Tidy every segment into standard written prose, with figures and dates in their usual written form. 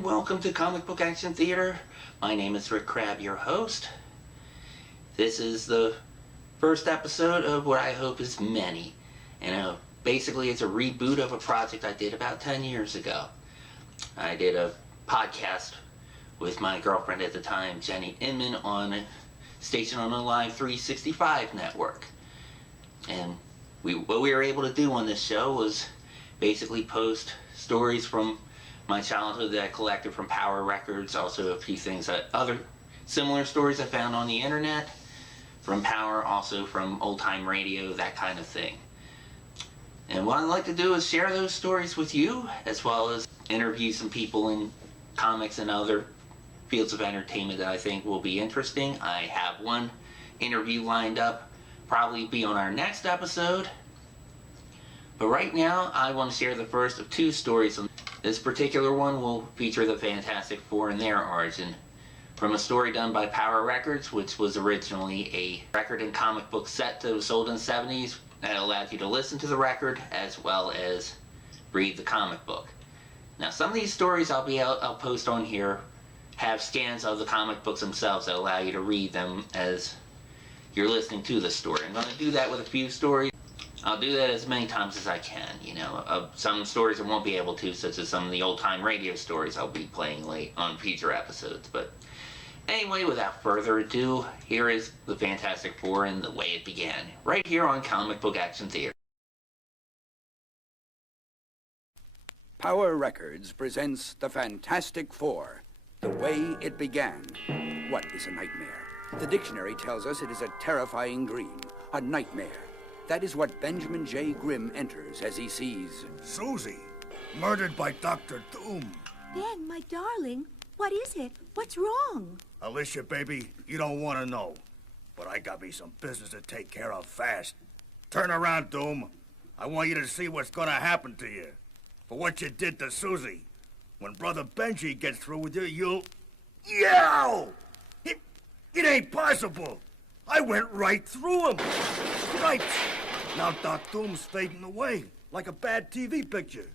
and welcome to Comic Book Action Theater. My name is Rick Crabb, your host. This is the first episode of what I hope is many. And basically it's a reboot of a project I did about 10 years ago. I did a podcast with my girlfriend at the time, Jenny Inman, on a station on the Live 365 network. And what we were able to do on this show was basically post stories from my childhood that I collected from Power Records, also a few things other similar stories I found on the internet from Power, also from old time radio, that kind of thing. And what I'd like to do is share those stories with you, as well as interview some people in comics and other fields of entertainment that I think will be interesting. I have one interview lined up, probably be on our next episode. But right now, I want to share the first of two stories. This particular one will feature the Fantastic Four and their origin, from a story done by Power Records, which was originally a record and comic book set that was sold in the 70s that allowed you to listen to the record as well as read the comic book. Now, some of these stories I'll post on here have scans of the comic books themselves that allow you to read them as you're listening to the story. I'm going to do that with a few stories. I'll do that as many times as I can, some stories I won't be able to, such as some of the old-time radio stories I'll be playing late on future episodes. But anyway, without further ado, here is the Fantastic Four and the way it began, right here on Comic Book Action Theater. Power Records presents The Fantastic Four, The Way It Began. What is a nightmare? The dictionary tells us it is a terrifying dream, a nightmare. That is what Benjamin J. Grimm enters as he sees Susie, murdered by Dr. Doom. Ben, my darling, what is it? What's wrong? Alicia, baby, you don't want to know. But I got me some business to take care of fast. Turn around, Doom. I want you to see what's gonna happen to you. For what you did to Susie. When Brother Benji gets through with you, you'll... Yow! It ain't possible. I went right through him. Right. Now Doc Doom's fading away, like a bad TV picture.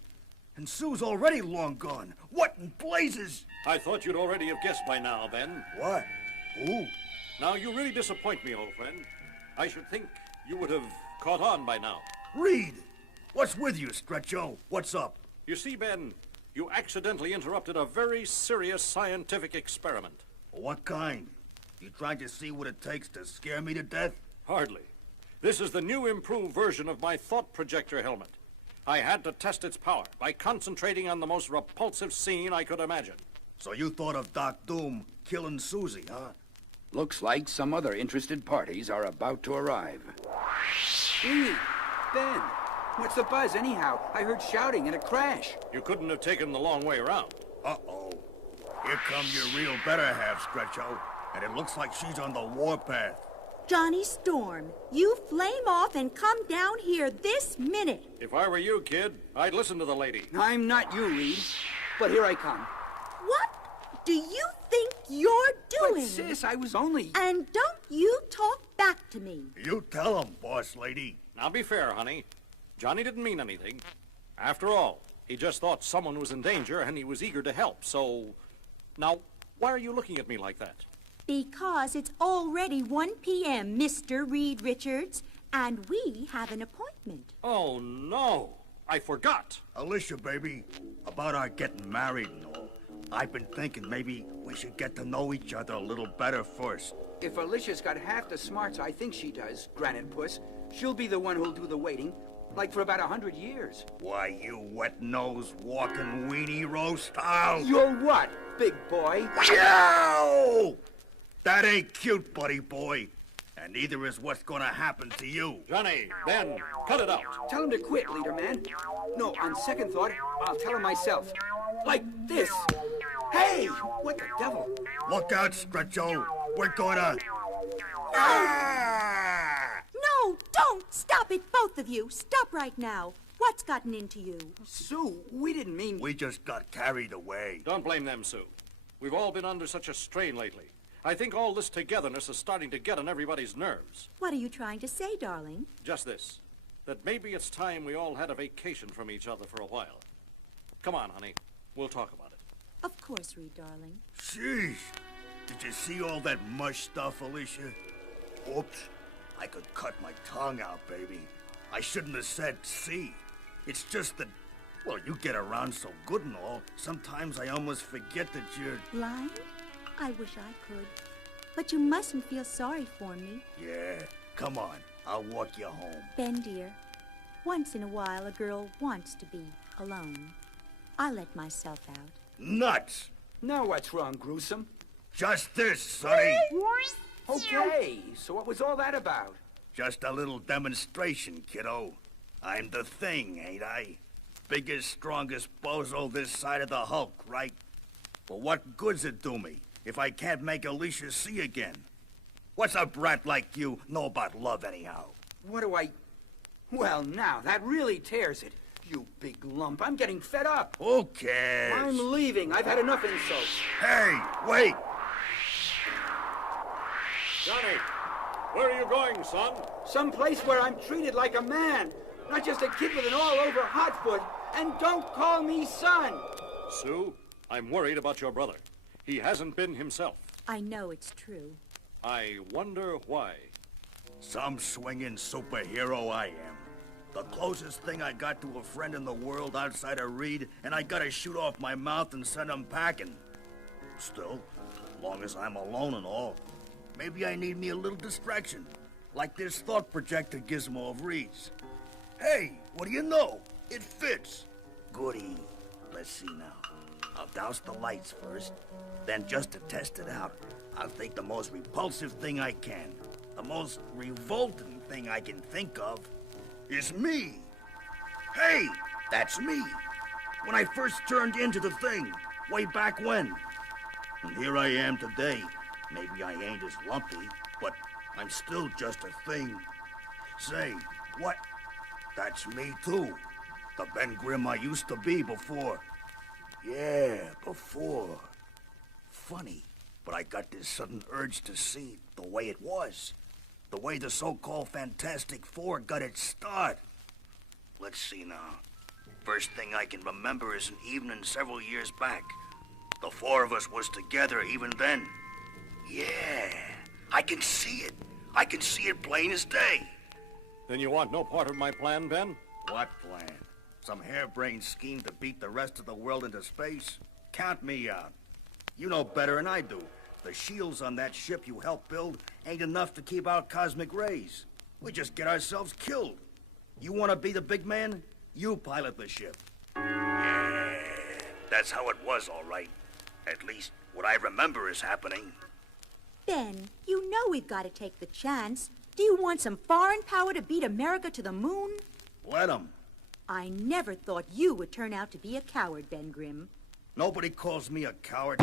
And Sue's already long gone. What in blazes? I thought you'd already have guessed by now, Ben. What? Who? Now, you really disappoint me, old friend. I should think you would have caught on by now. Reed! What's with you, Stretcho? What's up? You see, Ben, you accidentally interrupted a very serious scientific experiment. What kind? You trying to see what it takes to scare me to death? Hardly. This is the new improved version of my thought projector helmet. I had to test its power by concentrating on the most repulsive scene I could imagine. So you thought of Doc Doom killing Susie, huh? Looks like some other interested parties are about to arrive. Hey, Ben, what's the buzz anyhow? I heard shouting and a crash. You couldn't have taken the long way around. Uh-oh. Here come your real better half, Stretcho. And it looks like she's on the warpath. Johnny Storm, you flame off and come down here this minute. If I were you, kid, I'd listen to the lady. I'm not you, Reed, but here I come. What do you think you're doing? But sis, I was only... And don't you talk back to me. You tell him, boss lady. Now be fair, honey. Johnny didn't mean anything. After all, he just thought someone was in danger and he was eager to help, so... Now, why are you looking at me like that? Because it's already 1 p.m., Mr. Reed Richards, and we have an appointment. Oh, no. I forgot. Alicia, baby, about our getting married and all. I've been thinking maybe we should get to know each other a little better first. If Alicia's got half the smarts I think she does, Granite Puss, she'll be the one who'll do the waiting, like for about 100 years. Why, you wet-nosed, walking weenie roast, I'll... You're what, big boy? Yow! That ain't cute, buddy boy. And neither is what's gonna happen to you. Johnny, Ben, cut it out. Tell him to quit, leader man. No, on second thought, I'll tell him myself. Like this. Hey, what the devil? Look out, Stretcho. We're gonna... Ah! No, don't! Stop it, both of you. Stop right now. What's gotten into you? Sue, we didn't mean... We just got carried away. Don't blame them, Sue. We've all been under such a strain lately. I think all this togetherness is starting to get on everybody's nerves. What are you trying to say, darling? Just this, that maybe it's time we all had a vacation from each other for a while. Come on, honey. We'll talk about it. Of course, Reed, darling. Sheesh. Did you see all that mush stuff, Alicia? Oops. I could cut my tongue out, baby. I shouldn't have said see. It's just that, well, you get around so good and all, sometimes I almost forget that you're... Blind? I wish I could. But you mustn't feel sorry for me. Yeah, come on. I'll walk you home. Ben, dear, once in a while a girl wants to be alone. I let myself out. Nuts! Now what's wrong, Gruesome? Just this, Sonny. Okay, so what was all that about? Just a little demonstration, kiddo. I'm the thing, ain't I? Biggest, strongest bozo this side of the Hulk, right? But what good's it do me if I can't make Alicia see again? What's a brat like you know about love anyhow? What do I... Well, now, that really tears it. You big lump, I'm getting fed up. Who cares? I'm leaving. I've had enough insults. Hey, wait! Johnny, where are you going, son? Someplace where I'm treated like a man, not just a kid with an all-over hotfoot. And don't call me son. Sue, I'm worried about your brother. He hasn't been himself. I know it's true. I wonder why. Some swinging superhero I am. The closest thing I got to a friend in the world outside of Reed, and I gotta shoot off my mouth and send him packing. Still, as long as I'm alone and all, maybe I need me a little distraction, like this thought projector gizmo of Reed's. Hey, what do you know? It fits. Goody. Let's see now. I'll douse the lights first, then just to test it out, I'll think the most repulsive thing I can, the most revolting thing I can think of, is me. Hey, that's me. When I first turned into the thing, way back when. And here I am today. Maybe I ain't as lumpy, but I'm still just a thing. Say, what? That's me too. The Ben Grimm I used to be before. Yeah, before. Funny, but I got this sudden urge to see the way it was. The way the so-called Fantastic Four got its start. Let's see now. First thing I can remember is an evening several years back. The four of us was together even then. Yeah, I can see it. I can see it plain as day. Then you want no part of my plan, Ben? What plan? Some harebrained scheme to beat the rest of the world into space? Count me out. You know better than I do. The shields on that ship you helped build ain't enough to keep out cosmic rays. We just get ourselves killed. You want to be the big man? You pilot the ship. Yeah, that's how it was, all right. At least, what I remember is happening. Ben, you know we've got to take the chance. Do you want some foreign power to beat America to the moon? Let 'em. I never thought you would turn out to be a coward, Ben Grimm. Nobody calls me a coward.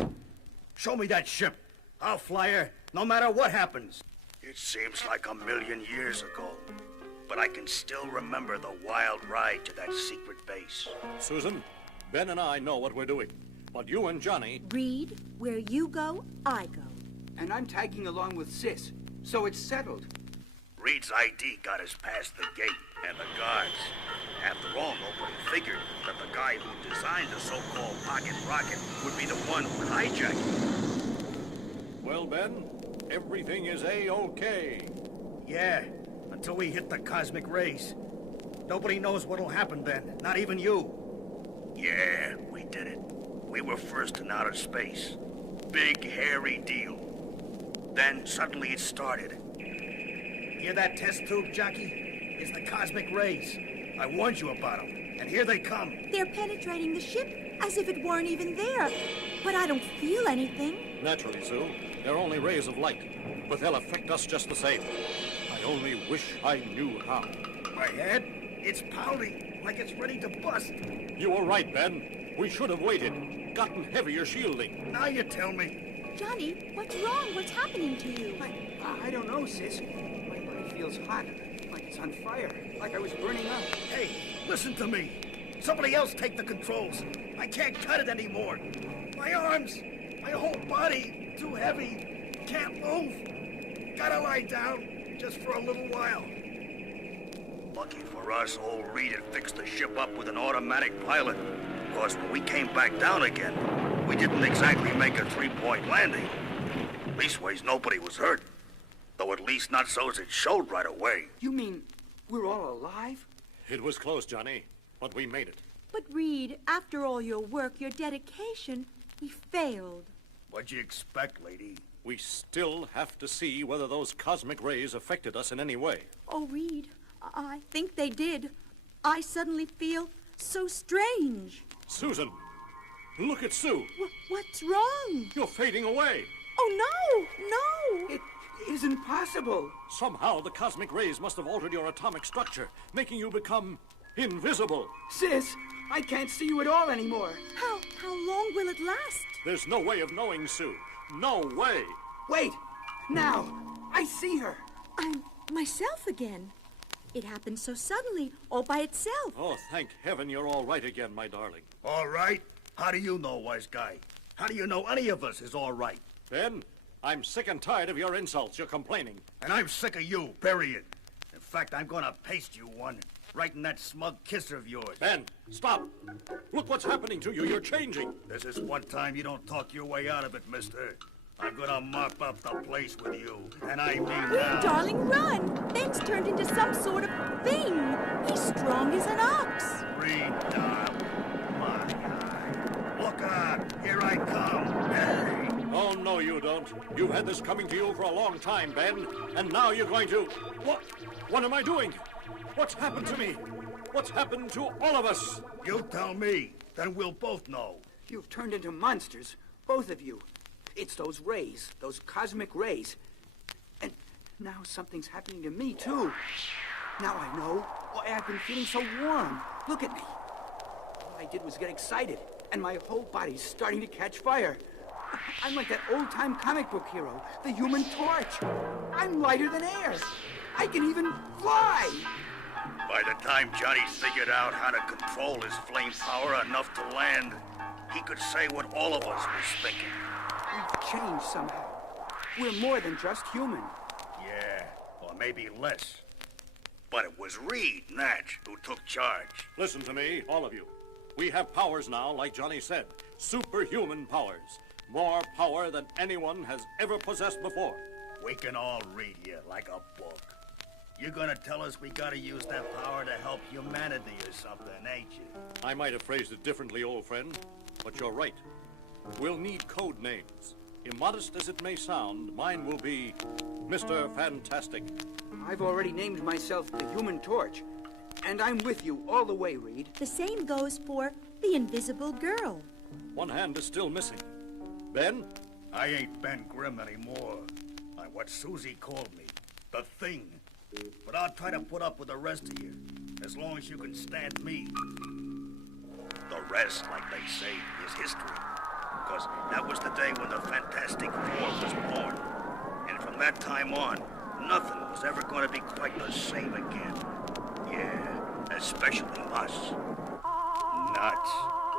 Show me that ship. I'll fly her, no matter what happens. It seems like a million years ago, but I can still remember the wild ride to that secret base. Susan, Ben and I know what we're doing. But you and Johnny... Reed, where you go, I go. And I'm tagging along with Sis, so it's settled. Reed's ID got us past the gate and the guards. After all, nobody figured that the guy who designed the so-called pocket rocket would be the one who would hijack it. Well, Ben, everything is A-OK. Yeah, until we hit the cosmic rays. Nobody knows what'll happen then, not even you. Yeah, we did it. We were first in outer space. Big, hairy deal. Then suddenly it started. Hear that test tube, Jockey? It's the cosmic rays. I warned you about them, and here they come. They're penetrating the ship as if it weren't even there. But I don't feel anything. Naturally, Sue. They're only rays of light, but they'll affect us just the same. I only wish I knew how. My head? It's pounding, like it's ready to bust. You were right, Ben. We should have waited. Gotten heavier shielding. Now you tell me. Johnny, what's wrong? What's happening to you? I don't know, Sis. My body feels hot, like it's on fire, like I was burning up. Hey, listen to me. Somebody else take the controls. I can't cut it anymore. My arms, my whole body, too heavy. Can't move. Gotta lie down, just for a little while. Lucky for us, old Reed had fixed the ship up with an automatic pilot. Of course, when we came back down again, We didn't exactly make a three-point landing. Leastways, nobody was hurt. Though at least not so's it showed right away. You mean we're all alive? It was close, Johnny, but we made it. But Reed, after all your work, your dedication, we failed. What'd you expect, lady? We still have to see whether those cosmic rays affected us in any way. Oh, Reed, I think they did. I suddenly feel so strange. Susan, look at Sue. What's wrong? You're fading away. Oh, no! It isn't possible. Somehow the cosmic rays must have altered your atomic structure, making you become invisible. Sis, I can't see you at all anymore. How long will it last? There's no way of knowing, Sue. No way. Wait, now, I see her. I'm myself again. It happened so suddenly, all by itself. Oh, thank heaven you're all right again, my darling. All right? How do you know, wise guy? How do you know any of us is all right? Ben, I'm sick and tired of your insults. You're complaining. And I'm sick of you, period. In fact, I'm gonna paste you one, right in that smug kiss of yours. Ben, stop. Look what's happening to you. You're changing. This is one time you don't talk your way out of it, mister. I'm gonna mop up the place with you, and I mean now. Darling, run! Ben's turned into some sort of thing. He's strong as an ox. Reed, my guy. Look out! Here I come! Hey! Oh, no, you don't. You've had this coming to you for a long time, Ben. And now you're going to... What am I doing? What's happened to me? What's happened to all of us? You tell me, then we'll both know. You've turned into monsters, both of you. It's those rays, those cosmic rays. And now something's happening to me, too. Now I know why I've been feeling so warm. Look at me. All I did was get excited, and my whole body's starting to catch fire. I'm like that old-time comic book hero, the Human Torch. I'm lighter than air. I can even fly. By the time Johnny figured out how to control his flame power enough to land, he could say what all of us was thinking. We've changed somehow. We're more than just human. Yeah, or maybe less. But it was Reed, Natch, who took charge. Listen to me, all of you. We have powers now, like Johnny said. Superhuman powers. More power than anyone has ever possessed before. We can all read you like a book. You're gonna tell us we gotta use that power to help humanity or something, ain't you? I might have phrased it differently, old friend, but you're right. We'll need code names. Immodest as it may sound, mine will be Mr. Fantastic. I've already named myself the Human Torch. And I'm with you all the way, Reed. The same goes for the Invisible Girl. One hand is still missing. Ben? I ain't Ben Grimm anymore. I'm what Susie called me. The Thing. But I'll try to put up with the rest of you, as long as you can stand me. The rest, like they say, is history. Because that was the day when the Fantastic Four was born. And from that time on, nothing was ever going to be quite the same again. Yeah, especially us. Nuts.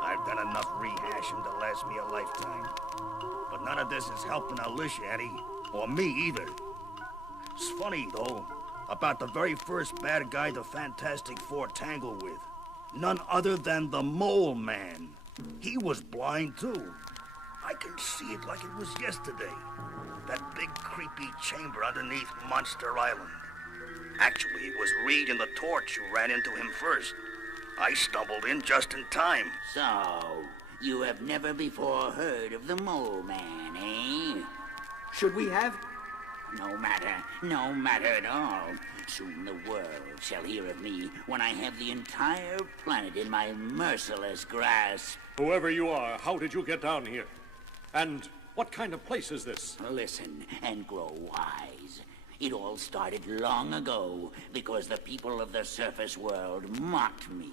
I've done enough rehashing to last me a lifetime. But none of this is helping Alicia any, or me either. It's funny, though, about the very first bad guy the Fantastic Four tangled with. None other than the Mole Man. He was blind, too. I can see it like it was yesterday. That big, creepy chamber underneath Monster Island. Actually, it was Reed and the Torch who ran into him first. I stumbled in just in time. So, you have never before heard of the Mole Man, eh? Should we have? No matter at all. Soon the world shall hear of me when I have the entire planet in my merciless grasp. Whoever you are, how did you get down here? And what kind of place is this? Listen and grow wise. It all started long ago because the people of the surface world mocked me.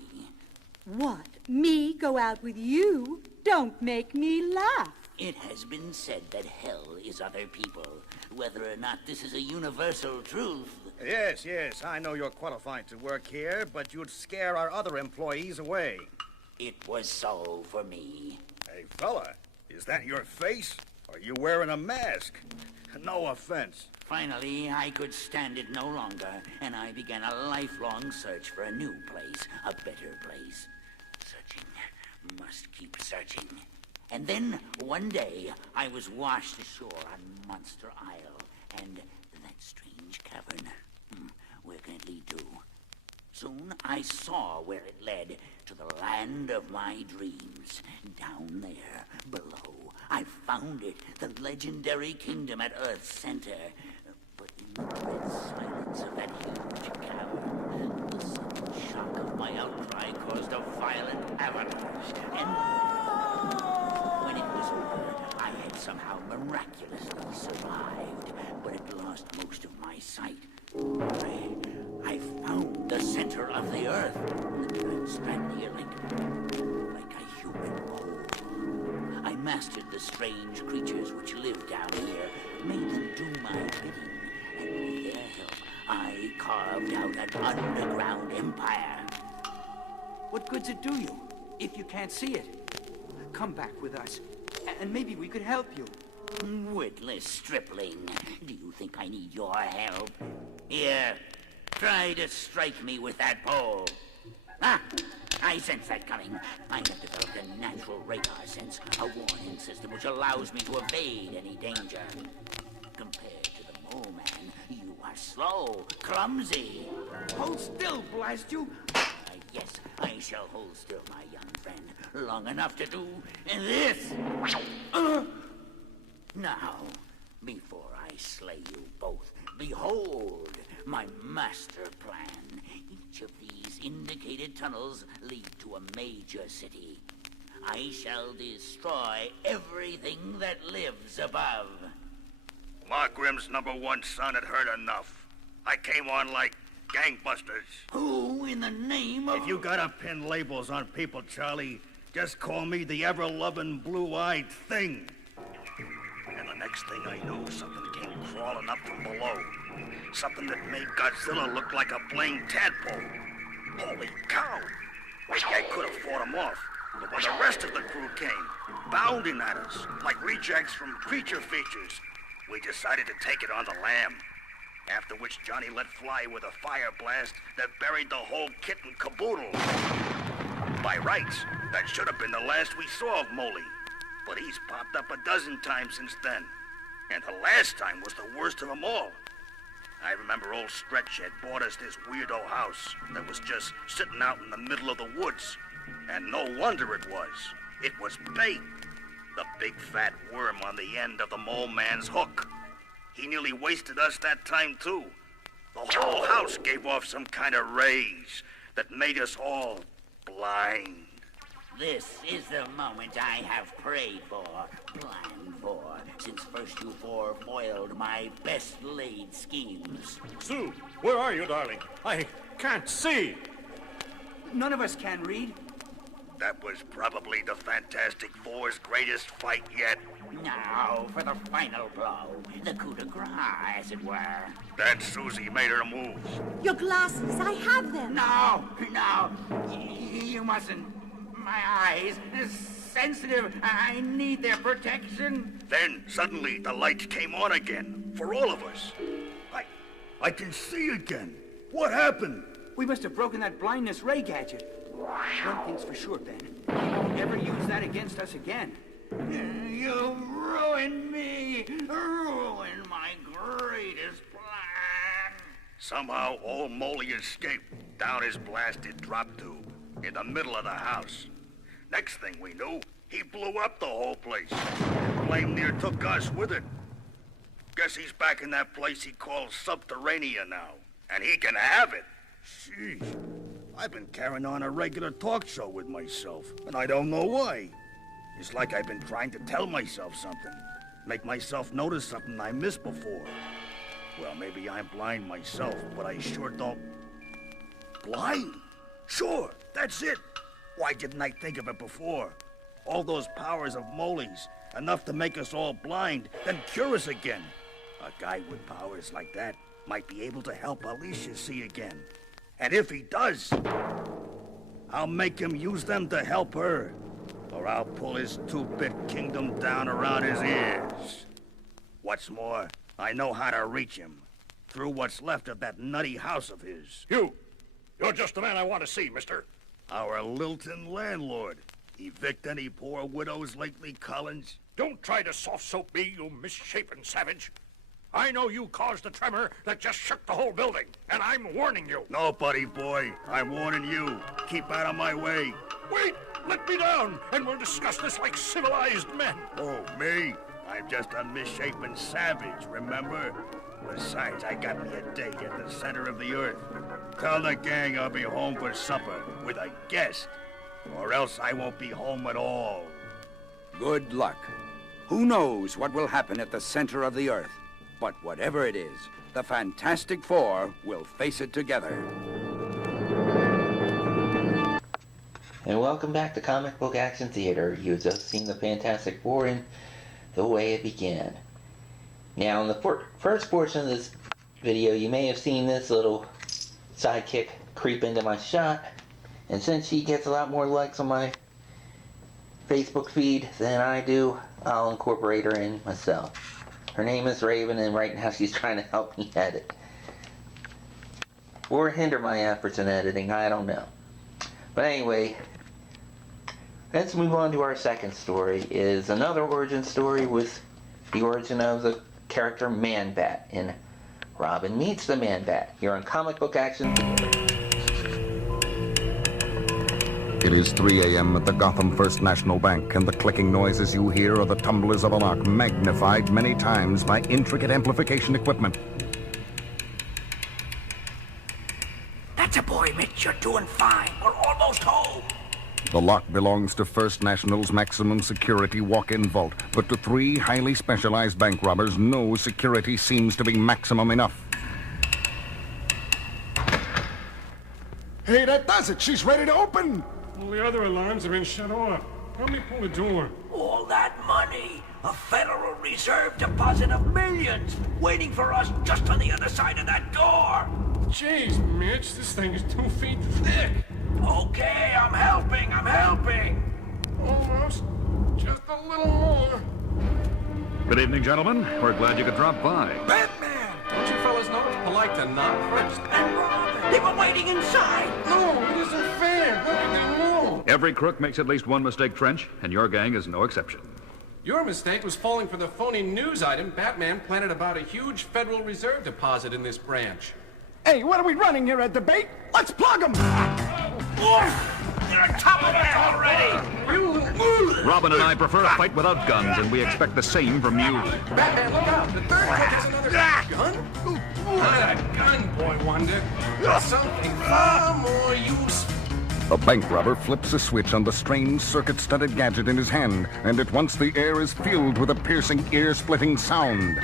What? Me go out with you? Don't make me laugh. It has been said that hell is other people. Whether or not this is a universal truth... Yes, I know you're qualified to work here, but you'd scare our other employees away. It was so for me. Hey, fella, is that your face? Are you wearing a mask? No offense. Finally, I could stand it no longer, and I began a lifelong search for a new place, a better place. Searching, must keep searching. And then, one day, I was washed ashore on Monster Isle, and that strange cavern. Where can it lead to? Soon I saw where it led, to the land of my dreams. Down there, below, I found it, the legendary kingdom at Earth's center. But in the dread silence of that huge cavern, the sudden shock of my outcry caused a violent avalanche, and when it was over, I had somehow miraculously survived, but had lost most of my sight. I found the center of the earth, and spat here like a human mole. I mastered the strange creatures which live down here, made them do my bidding, and with their help, I carved out an underground empire. What good's it do you if you can't see it? Come back with us, and maybe we could help you. Witless stripling, do you think I need your help? Here, try to strike me with that pole. Ah, I sense that coming. I have developed a natural radar sense, a warning system which allows me to evade any danger. Compared to the Mole Man, you are slow, clumsy. Hold still, blast you! Yes, I shall hold still, my young friend, long enough to do this. Now, before I slay you both, behold my master plan. Each of these indicated tunnels lead to a major city. I shall destroy everything that lives above. Mark Grimm's #1 son had heard enough. I came on like gangbusters. Who in the name of... If you gotta pin labels on people, Charlie, just call me the ever-loving blue-eyed thing. And the next thing I knew, something came crawling up from below. Something that made Godzilla look like a blamed tadpole. Holy cow! I could have fought him off. But when the rest of the crew came, bounding at us, like rejects from Creature Features, we decided to take it on the lam. After which Johnny let fly with a fire blast that buried the whole kit and caboodle. By rights, that should have been the last we saw of Moley. But he's popped up a dozen times since then. And the last time was the worst of them all. I remember old Stretch had bought us this weirdo house that was just sitting out in the middle of the woods. And no wonder it was. It was bait. The big fat worm on the end of the Mole Man's hook. He nearly wasted us that time, too. The whole house gave off some kind of rays that made us all blind. This is the moment I have prayed for, planned for, since first you four foiled my best laid schemes. Sue, where are you, darling? I can't see. None of us can read. That was probably the Fantastic Four's greatest fight yet. Now for the final blow, the coup de grace, as it were. Then Susie made her moves. Your glasses, I have them. No, you mustn't. My eyes, sensitive. I need their protection. Then suddenly the lights came on again for all of us. I can see again. What happened? We must have broken that blindness ray gadget. One thing's for sure, Ben. Don't ever use that against us again. You ruined me. Ruined my greatest plan. Somehow old Moley escaped down his blasted drop tube in the middle of the house. Next thing we knew, he blew up the whole place. Blame near took us with it. Guess he's back in that place he calls Subterranea now. And he can have it. Jeez. I've been carrying on a regular talk show with myself, and I don't know why. It's like I've been trying to tell myself something. Make myself notice something I missed before. Well, maybe I'm blind myself, but I sure don't... Blind? Sure, that's it. Why didn't I think of it before? All those powers of Moley's, enough to make us all blind, then cure us again. A guy with powers like that might be able to help Alicia see again. And if he does, I'll make him use them to help her. Or I'll pull his two-bit kingdom down around his ears. What's more, I know how to reach him. Through what's left of that nutty house of his. You're just the man I want to see, mister. Our Lilton landlord. Evict any poor widows lately, Collins? Don't try to soft-soap me, you misshapen savage. I know you caused the tremor that just shook the whole building, and I'm warning you. No, buddy boy. I'm warning you. Keep out of my way. Wait! Let me down, and we'll discuss this like civilized men. Oh, me? I'm just a misshapen savage, remember? Besides, I got me a date at the center of the earth. Tell the gang I'll be home for supper with a guest, or else I won't be home at all. Good luck. Who knows what will happen at the center of the earth? But whatever it is, the Fantastic Four will face it together. And welcome back to Comic Book Action Theater. You've just seen the Fantastic Four and the way it began. Now, in the first portion of this video, you may have seen this little sidekick creep into my shot. And since she gets a lot more likes on my Facebook feed than I do, I'll incorporate her in myself. Her name is Raven, and right now she's trying to help me edit. Or hinder my efforts in editing, I don't know. But anyway, let's move on to our second story. Is another origin story with the origin of the character Man-Bat in Robin Meets the Man-Bat, here on Comic Book Action Theater. It is 3 a.m. at the Gotham First National Bank, and the clicking noises you hear are the tumblers of a lock, magnified many times by intricate amplification equipment. That's a boy, Mitch. You're doing fine. We're almost home. The lock belongs to First National's maximum security walk-in vault, but to 3 highly specialized bank robbers, no security seems to be maximum enough. Hey, that does it. She's ready to open. All the other alarms have been shut off. Help me pull the door. All that money. A Federal Reserve deposit of millions waiting for us just on the other side of that door. Jeez, Mitch, this thing is 2 feet thick. Okay, I'm helping. Almost. Just a little more. Good evening, gentlemen. We're glad you could drop by. Batman! Don't you fellas know it's polite to knock first? And Robin! They were waiting inside! No, it isn't fair. How can they know? Every crook makes at least one mistake, Trench, and your gang is no exception. Your mistake was falling for the phony news item Batman planted about a huge Federal Reserve deposit in this branch. Hey, what are we running here, a debate? Let's plug them! They're on top of us already! Robin and I prefer a fight without guns, and we expect the same from you. Batman, look out! The third crook has another gun? Not a gun, Boy Wonder. Something far more useful. The bank robber flips a switch on the strange circuit-studded gadget in his hand, and at once the air is filled with a piercing, ear-splitting sound.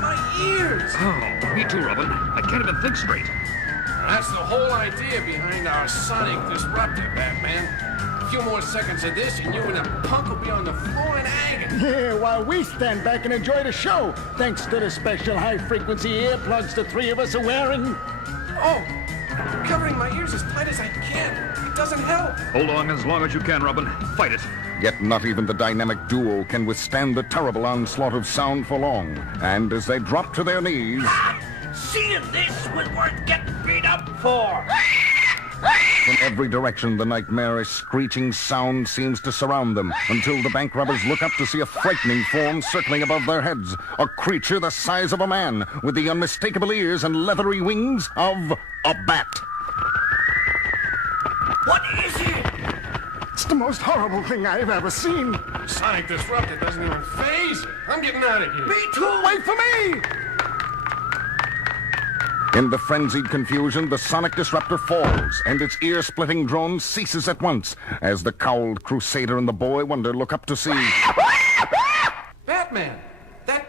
My ears! Oh, me too, Robin. I can't even think straight. That's the whole idea behind our sonic disruptor, Batman. A few more seconds of this, and you and a punk will be on the floor in agony. Yeah, while we stand back and enjoy the show, thanks to the special high-frequency earplugs the 3 of us are wearing. Oh, covering my ears as tight as I can. It doesn't help. Hold on as long as you can, Robin. Fight it. Yet not even the dynamic duo can withstand the terrible onslaught of sound for long. And as they drop to their knees... Seeing this was worth getting beat up for! From every direction, the nightmarish screeching sound seems to surround them, until the bank robbers look up to see a frightening form circling above their heads. A creature the size of a man, with the unmistakable ears and leathery wings of a bat. What is it? It's the most horrible thing I've ever seen. Sonic disruptor doesn't even phase it. I'm getting out of here. Me too! Wait for me! In the frenzied confusion, the sonic disruptor falls, and its ear-splitting drone ceases at once, as the cowled Crusader and the Boy Wonder look up to see... Batman! That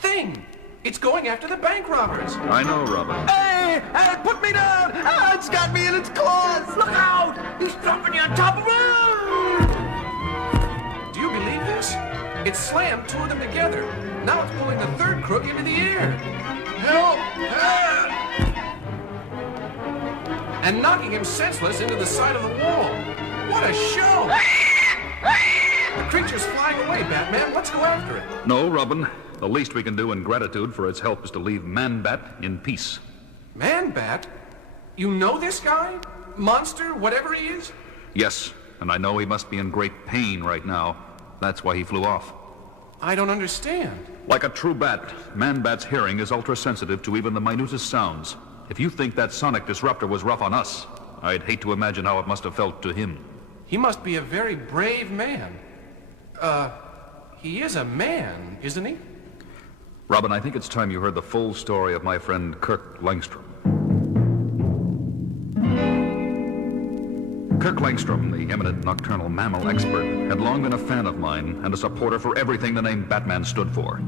thing! It's going after the bank robbers! I know, Robin. Hey! Put me down! It's got me in its claws! Look out! He's dropping you on top of him! Do you believe this? It slammed 2 of them together. Now it's pulling the 3rd crook into the air. Help! Help! And knocking him senseless into the side of the wall. What a show! The creature's flying away, Batman. Let's go after it. No, Robin. The least we can do in gratitude for its help is to leave Man-Bat in peace. Man-Bat? You know this guy? Monster, whatever he is? Yes, and I know he must be in great pain right now. That's why he flew off. I don't understand. Like a true bat, Man-Bat's hearing is ultra-sensitive to even the minutest sounds. If you think that sonic disruptor was rough on us, I'd hate to imagine how it must have felt to him. He must be a very brave man. He is a man, isn't he? Robin, I think it's time you heard the full story of my friend Kirk Langstrom. Kirk Langstrom, the eminent nocturnal mammal expert, had long been a fan of mine and a supporter for everything the name Batman stood for.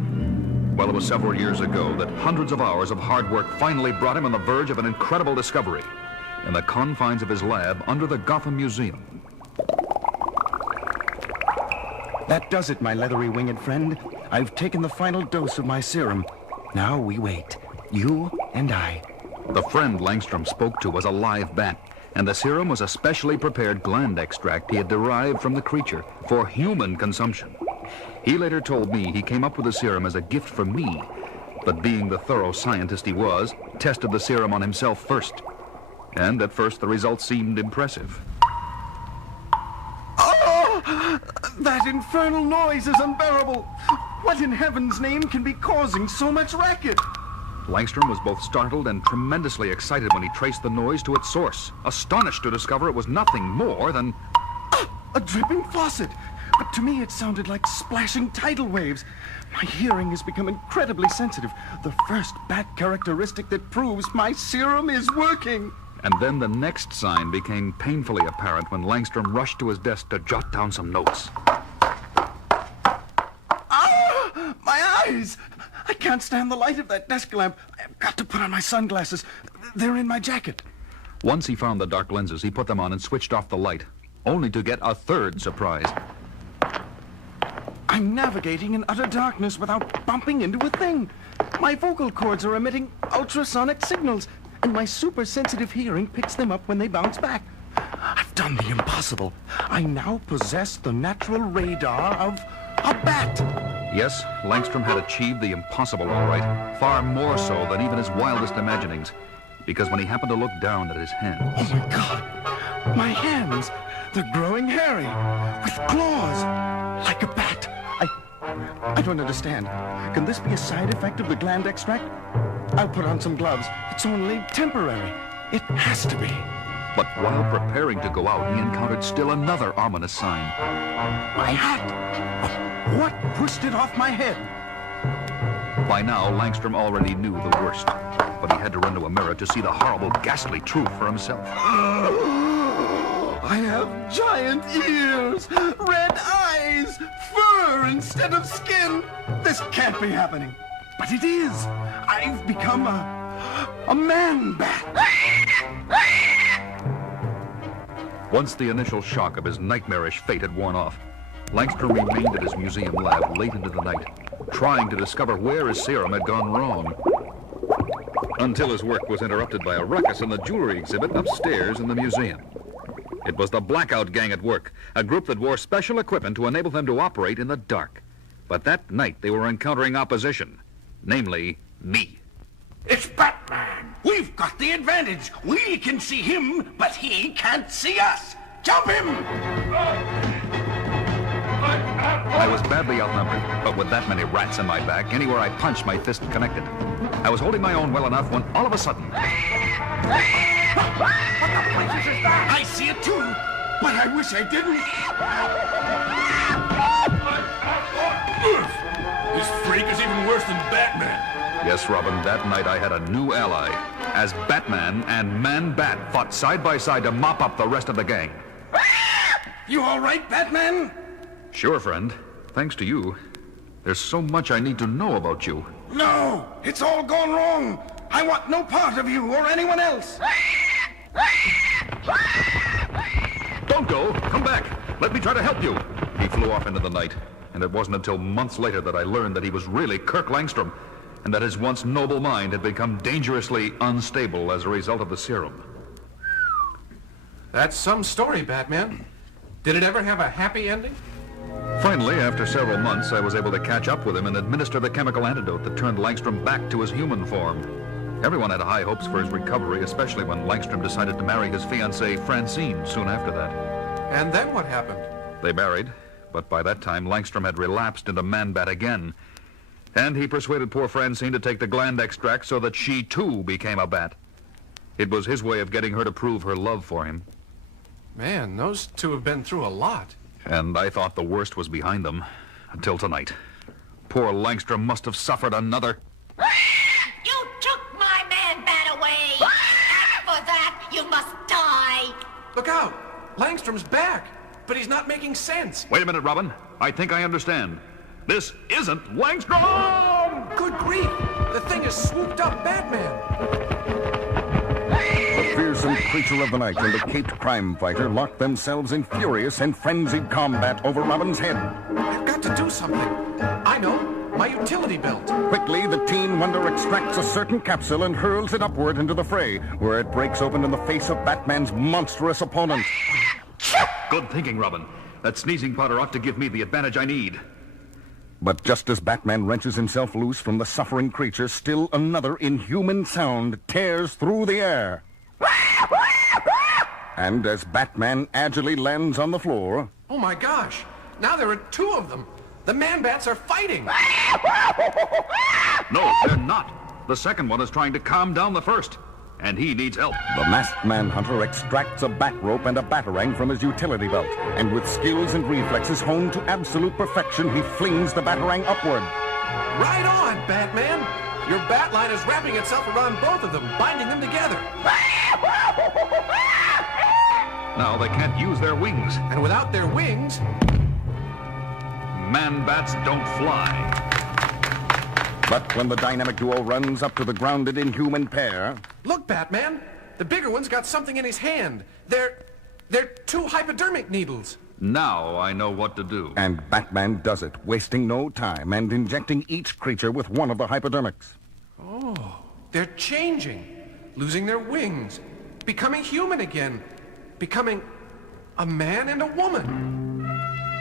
Well, it was several years ago that hundreds of hours of hard work finally brought him on the verge of an incredible discovery in the confines of his lab under the Gotham Museum. That does it, my leathery winged friend. I've taken the final dose of my serum. Now we wait. You and I. The friend Langstrom spoke to was a live bat, and the serum was a specially prepared gland extract he had derived from the creature for human consumption. He later told me he came up with the serum as a gift for me, but being the thorough scientist he was, tested the serum on himself first. And at first the results seemed impressive. Oh! That infernal noise is unbearable! What in heaven's name can be causing so much racket? Langstrom was both startled and tremendously excited when he traced the noise to its source, astonished to discover it was nothing more than... A dripping faucet! But to me it sounded like splashing tidal waves. My hearing has become incredibly sensitive. The first bat characteristic that proves my serum is working. And then the next sign became painfully apparent when Langstrom rushed to his desk to jot down some notes. Ah! My eyes! I can't stand the light of that desk lamp. I've got to put on my sunglasses. They're in my jacket. Once he found the dark lenses, he put them on and switched off the light, only to get a third surprise. I'm navigating in utter darkness without bumping into a thing. My vocal cords are emitting ultrasonic signals, and my super-sensitive hearing picks them up when they bounce back. I've done the impossible. I now possess the natural radar of a bat. Yes, Langstrom had achieved the impossible, all right. Far more so than even his wildest imaginings. Because when he happened to look down at his hands... Oh, my God! My hands! They're growing hairy, with claws, like a bat. I don't understand. Can this be a side effect of the gland extract? I'll put on some gloves. It's only temporary. It has to be. But while preparing to go out, he encountered still another ominous sign. My hat! Oh, what pushed it off my head? By now, Langstrom already knew the worst. But he had to run to a mirror to see the horrible, ghastly truth for himself. I have giant ears, red eyes, fur instead of skin. This can't be happening. But it is. I've become a man-bat. Once the initial shock of his nightmarish fate had worn off, Langstrom remained at his museum lab late into the night, trying to discover where his serum had gone wrong. Until his work was interrupted by a ruckus in the jewelry exhibit upstairs in the museum. It was the Blackout Gang at work, a group that wore special equipment to enable them to operate in the dark. But that night they were encountering opposition, namely me. It's Batman! We've got the advantage! We can see him, but he can't see us! Jump him! I was badly outnumbered, but with that many rats in my back, anywhere I punched, my fist connected. I was holding my own well enough when all of a sudden... I see it too, but I wish I didn't. This freak is even worse than Batman. Yes, Robin, that night I had a new ally, as Batman and Man-Bat fought side by side to mop up the rest of the gang. You all right, Batman? Sure, friend. Thanks to you. There's so much I need to know about you. No, it's all gone wrong. I want no part of you or anyone else. Don't go! Come back! Let me try to help you! He flew off into the night, and it wasn't until months later that I learned that he was really Kirk Langstrom, and that his once noble mind had become dangerously unstable as a result of the serum. That's some story, Batman. Did it ever have a happy ending? Finally, after several months, I was able to catch up with him and administer the chemical antidote that turned Langstrom back to his human form. Everyone had high hopes for his recovery, especially when Langstrom decided to marry his fiancée, Francine, soon after that. And then what happened? They married, but by that time, Langstrom had relapsed into Man-Bat again. And he persuaded poor Francine to take the gland extract so that she, too, became a bat. It was his way of getting her to prove her love for him. Man, those two have been through a lot. And I thought the worst was behind them, until tonight. Poor Langstrom must have suffered another... You took my Man-Bat away! And for that, you must die! Look out! Langstrom's back, but he's not making sense. Wait a minute, Robin. I think I understand. This isn't Langstrom! Good grief! The thing has swooped up Batman! The fearsome creature of the night and the caped crime fighter locked themselves in furious and frenzied combat over Robin's head. I've got to do something. I know. My utility belt. Quickly, the Teen Wonder extracts a certain capsule and hurls it upward into the fray, where it breaks open in the face of Batman's monstrous opponent. Good thinking, Robin. That sneezing powder ought to give me the advantage I need. But just as Batman wrenches himself loose from the suffering creature, still another inhuman sound tears through the air. And as Batman agilely lands on the floor... Oh my gosh! Now there are two of them! The Man-Bats are fighting! No, they're not. The second one is trying to calm down the first, and he needs help. The masked manhunter extracts a bat rope and a batarang from his utility belt, and with skills and reflexes honed to absolute perfection, he flings the batarang upward. Right on, Batman! Your bat line is wrapping itself around both of them, binding them together. Now they can't use their wings. And without their wings... Man-Bats don't fly. But when the dynamic duo runs up to the grounded inhuman pair... Look, Batman! The bigger one's got something in his hand. They're two hypodermic needles. Now I know what to do. And Batman does it, wasting no time and injecting each creature with one of the hypodermics. Oh, they're changing, losing their wings, becoming human again, becoming a man and a woman.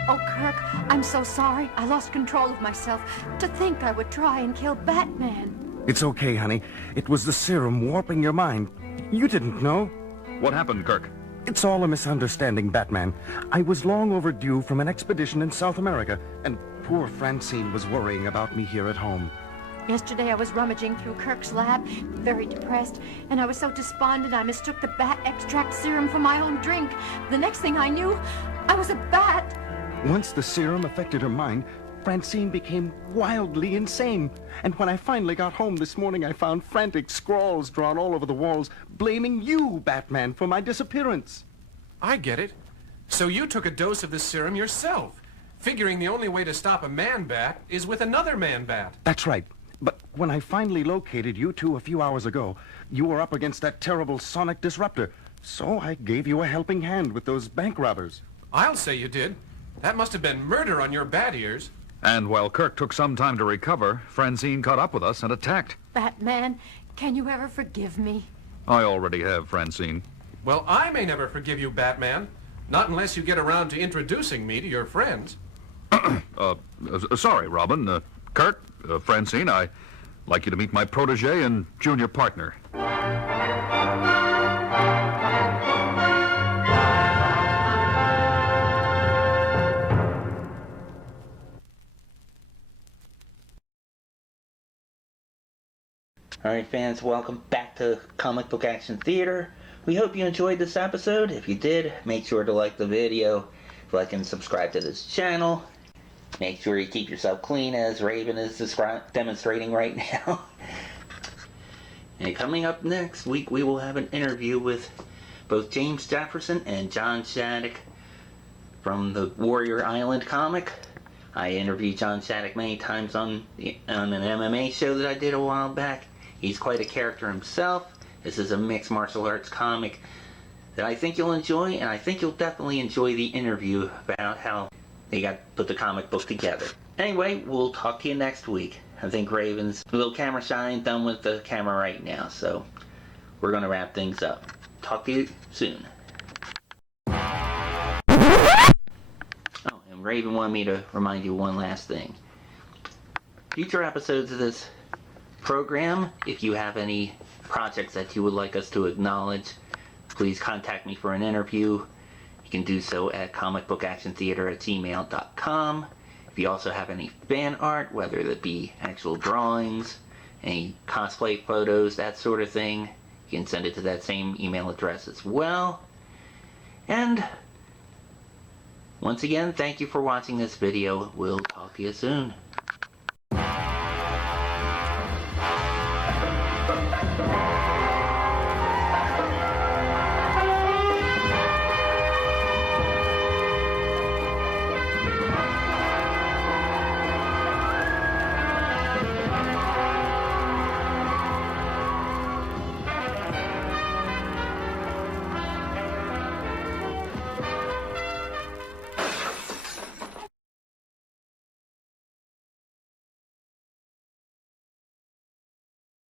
Oh, Kirk, I'm so sorry. I lost control of myself. To think I would try and kill Batman. It's okay, honey. It was the serum warping your mind. You didn't know. What happened, Kirk? It's all a misunderstanding, Batman. I was long overdue from an expedition in South America, and poor Francine was worrying about me here at home. Yesterday I was rummaging through Kirk's lab, very depressed, and I was so despondent I mistook the bat extract serum for my own drink. The next thing I knew, I was a bat. Once the serum affected her mind, Francine became wildly insane. And when I finally got home this morning, I found frantic scrawls drawn all over the walls, blaming you, Batman, for my disappearance. I get it. So you took a dose of this serum yourself, figuring the only way to stop a Man-Bat is with another Man-Bat. That's right. But when I finally located you two a few hours ago, you were up against that terrible sonic disruptor. So I gave you a helping hand with those bank robbers. I'll say you did. That must have been murder on your bat ears. And while Kirk took some time to recover, Francine caught up with us and attacked. Batman, can you ever forgive me? I already have, Francine. Well, I may never forgive you, Batman. Not unless you get around to introducing me to your friends. Sorry, Robin. Kirk, Francine, I'd like you to meet my protege and junior partner. Alright fans, welcome back to Comic Book Action Theater. We hope you enjoyed this episode. If you did, make sure to like the video, like and subscribe to this channel. Make sure you keep yourself clean as Raven is demonstrating right now. And coming up next week, we will have an interview with both James Jefferson and John Shattuck from the Warrior Island comic. I interviewed John Shattuck many times on an MMA show that I did a while back. He's quite a character himself. This is a mixed martial arts comic that I think you'll enjoy, and I think you'll definitely enjoy the interview about how they put the comic book together. Anyway, we'll talk to you next week. I think Raven's a little camera shy and done with the camera right now, so we're going to wrap things up. Talk to you soon. Oh, and Raven wanted me to remind you one last thing. Future episodes of this program. If you have any projects that you would like us to acknowledge, please contact me for an interview. You can do so at comicbookactiontheater@gmail.com. If you also have any fan art, whether it be actual drawings, any cosplay photos, that sort of thing, you can send it to that same email address as well. And once again, thank you for watching this video. We'll talk to you soon.